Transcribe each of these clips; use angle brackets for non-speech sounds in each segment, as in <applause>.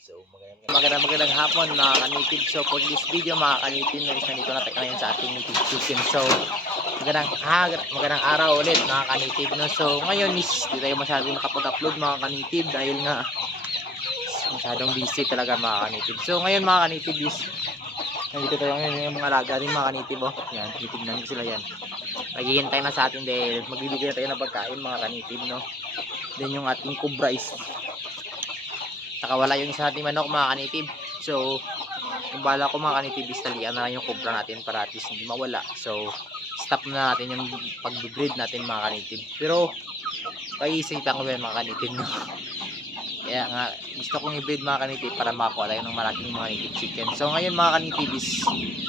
So, magandang magandang, magandang hapon mga kanitid. So, for this video mga kanitid, is nandito na tayo ngayon sa ating native chicken. So, magandang, ah, magandang araw ulit mga kanitid. No? So, ngayon is di tayo masyadong nakapag-upload mga kanitid dahil nga masyadong busy talaga mga kanitid. So, ngayon mga kanitid is nandito tayo ngayon yung mga alaga rin mga kanitid. Oh. Yan, titignan ko sila yan. Naghihintay na sa atin dahil magbibigay na tayo ng pagkain mga kanitid. No? Then yung ating kubra is nakawala yung isa nating manok mga kanitib. So yung bala ko mga kanitib is na lang yung kubra natin para at least hindi mawala. So stop na natin yung pag-breed natin mga kanitib. Pero paisipan ko yan mga kanitib no? <laughs> kaya nga gusto kong i-breed mga kanitib para makakuha tayo ng malaking mga native chicken. So ngayon mga kanitib is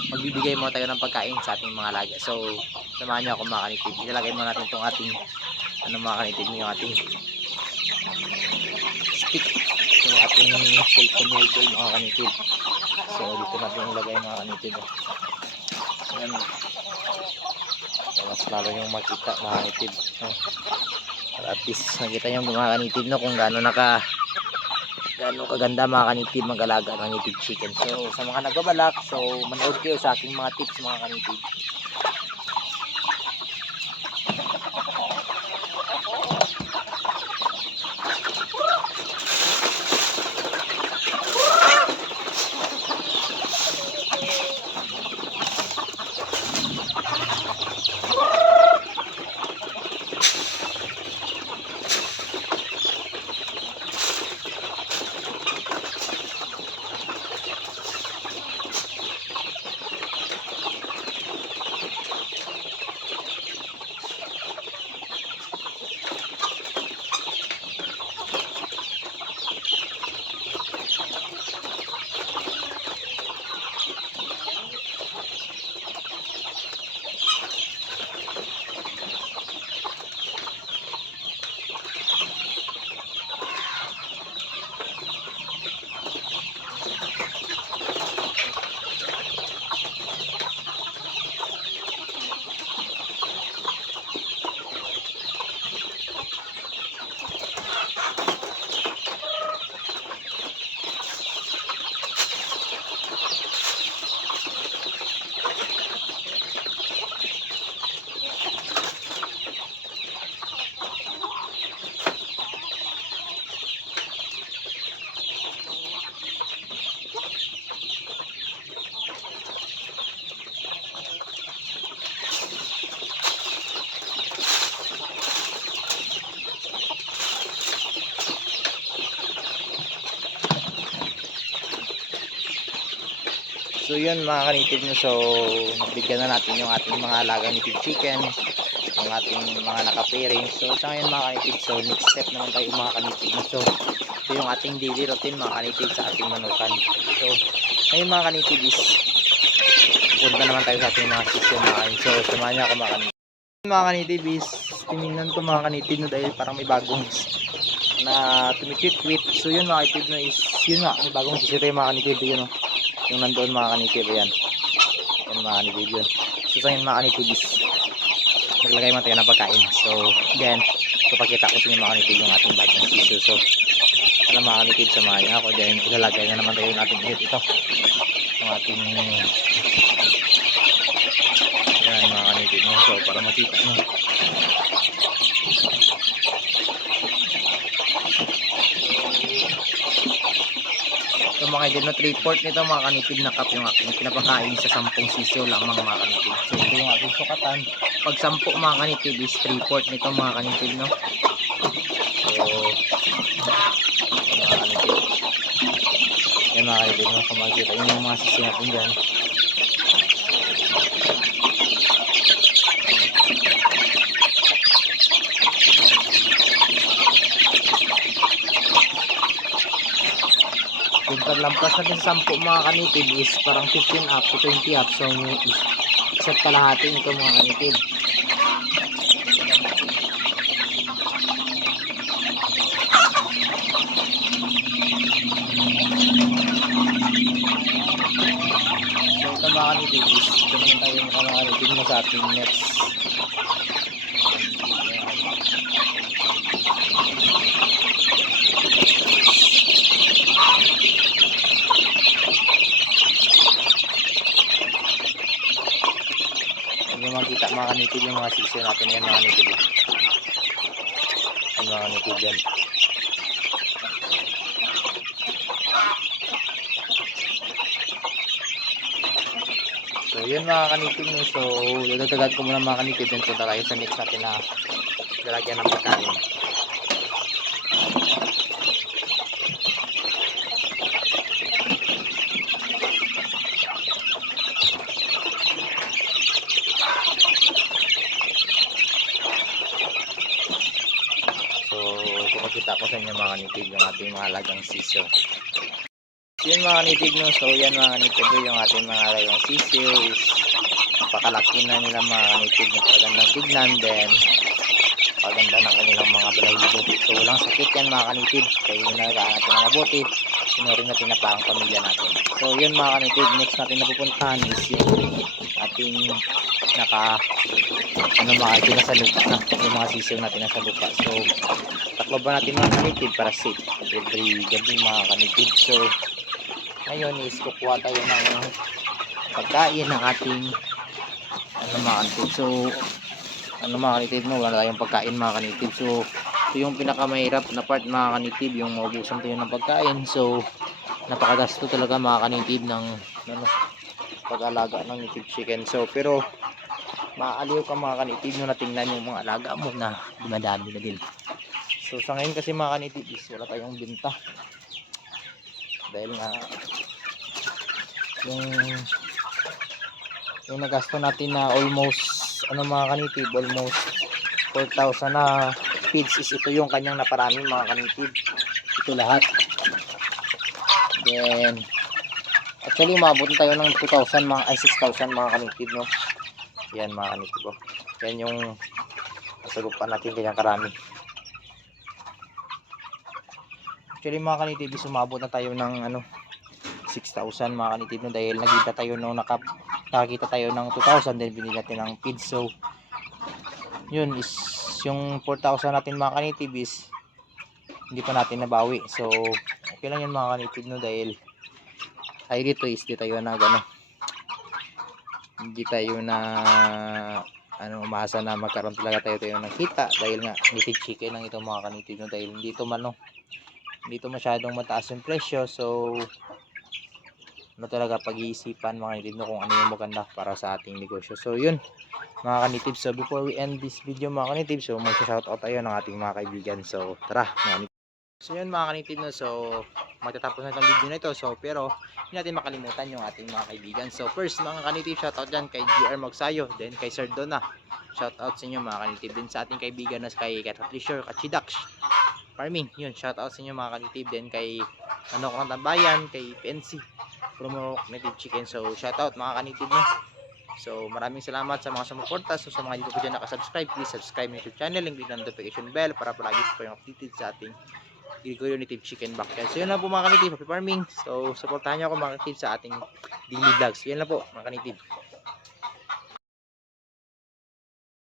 magbibigay mo tayo ng pagkain sa ating mga alaga. So samahan niyo ako mga kanitib. Ilalagay mo natin itong ating ano mga kanitib yung ating stick yung ating cellphone holder mga kanitid. So dito natin ilagay mga kanitid. Yan so, mas lalo yung makita mga kanitid. Para at least nakita yung mga kanitid no kung gaano naka gaano kaganda mga kanitid mag-alaga ng native chicken. So sa mga nagabalak so manood kayo sa aking mga tips mga kanitid So yun mga kanitid nyo, so nabigyan na natin yung ating mga alagang native chicken, yung ating mga nakapiring. So sa ngayon mga kanitid, so next step naman tayo mga kanitid nyo. So ito yung ating daily routine mga kanitid sa ating manukan. So ngayon mga kanitid is punta naman tayo sa ating mga system mga. So samahan niyo ako mga kanitid. Mga kanitid is tinignan ko mga kanitid no dahil parang may bagong na tumitwit-twit. So yun mga kanitid no is yun nga, may bagong sisira yung mga kanitid yun no yung nandoon mga kanitib yan yan mga kanitib yun. So sa yun mga kanitib is naglagay man tayo ng pagkain. So then so pakita ko sa inyo mga kanitib yung ating bagong siso so para mga kanitib samahan niyo ako. Then ilalagay na naman tayo yung ating hit ito. Yung ating yan mga kanitib so para makita mga idol no, 3 port nito mga kanitid na cup yung aking pinapakain sa 10 sisyo lamang mga kanitid. So ito yung aking sukatan. Pag 10 mga kanitid is 3 port nito mga kanitid no. So mga kanitid. Yan mga kanitid no. Kung makikita yun yung mga sisyo natin dyan. Paglampas natin sa 10 mga kanitid is parang 15 up to 20 up. So, is isa't kalahati ito mga kanitid. So, ito mga kanitid is ito naman tayo mga kanitid mo sa ating next kita mga kanitib yung mga sisiyo natin na yan mga kanitib. oh. Yung mga kanitib yan. So yun mga kanitib no. So dadagdagan ko muna mga kanitib then punta tayo sa next natin na lalagyan ng pagkain. So, ipapakita ko sa inyo mga kanitib yung ating mga alagang sisiyo. Yun mga kanitib no. So, yan mga kanitib yung ating mga alagang sisiyo is pakalaki na nila mga kanitib na pagandang tignan then paganda ng kanilang mga balahibo. So, walang sakit yan mga kanitib. Kaya yun na natin ng mabuti. Sinurin natin na pa ang pamilya natin. So, yun mga kanitib. Next natin na pupuntahan is yung ating naka ano mga ito nasa lupa na yung mga sisiyo natin nasa lupa so takbo ba natin mga kanitid para safe? Every gabi mga kanitid. So ngayon is kukuha tayo ng pagkain ng ating ano mga kanitid. So ano mga kanitid mo wala tayong pagkain mga kanitid. So ito yung pinakamahirap na part mga kanitid yung maubusan tayo ng pagkain. So napakagasto talaga mga kanitid ng ano pag-alaga ng native chicken. So pero maaaliw ka mga kanitib nyo na tingnan yung mga alaga mo na dumadami na din. So sa ngayon kasi mga kanitib is wala tayong binta. Dahil nga yung yung nagasto natin na almost ano mga kanitib almost 4,000 na feeds is ito yung kanyang naparami mga kanitib. Ito lahat. Then actually umabot tayo ng 2,000 mga ay 6,000 mga kanitib no. Yan mga kanitib ko. Yan yung nasagupan natin kanyang karami. Actually mga kanitib, sumabot na tayo ng ano 6,000 mga kanitib no? Dahil nagkita tayo nung naka, nakakita tayo ng 2,000 then binili natin ng feed. So yun is yung 4,000 natin mga kanitib is hindi pa natin nabawi. So okay lang yun mga kanitib no? Dahil ay dito is di tayo nag ano hindi tayo na ano umasa na magkaroon talaga tayo tayo ng kita dahil nga native chicken lang ito mga kanitib no dahil hindi ito man no, hindi ito masyadong mataas yung presyo so ano talaga pag-iisipan mga kanitib no kung ano yung maganda para sa ating negosyo. So yun mga kanitib so before we end this video mga kanitib so mag shout out tayo ng ating mga kaibigan. So tara mga So yun mga kanitid no, so magtatapos na itong video na ito. So pero hindi natin makalimutan yung ating mga kaibigan. So first mga kanitid, shoutout dyan kay GR Magsayo, then kay Sir Donna. Shoutout sa inyo mga kanitid. Din sa ating kaibigan na kay Katlisher, Kachidax. Farming, yun, shoutout sa inyo mga kanitid. Then kay ano ko Tambayan, kay PNC, Promo Native Chicken. So shoutout mga kanitid no. So maraming salamat sa mga sumuporta. So sa mga hindi po dyan nakasubscribe, please subscribe my YouTube channel and click notification bell para palagi po kayong updated sa ating Gregorio Native Chicken Backyard. So yun lang po mga kanitib, happy farming. So supportahan nyo ako mga kanitib sa ating daily vlogs. Yan lang po mga kanitib.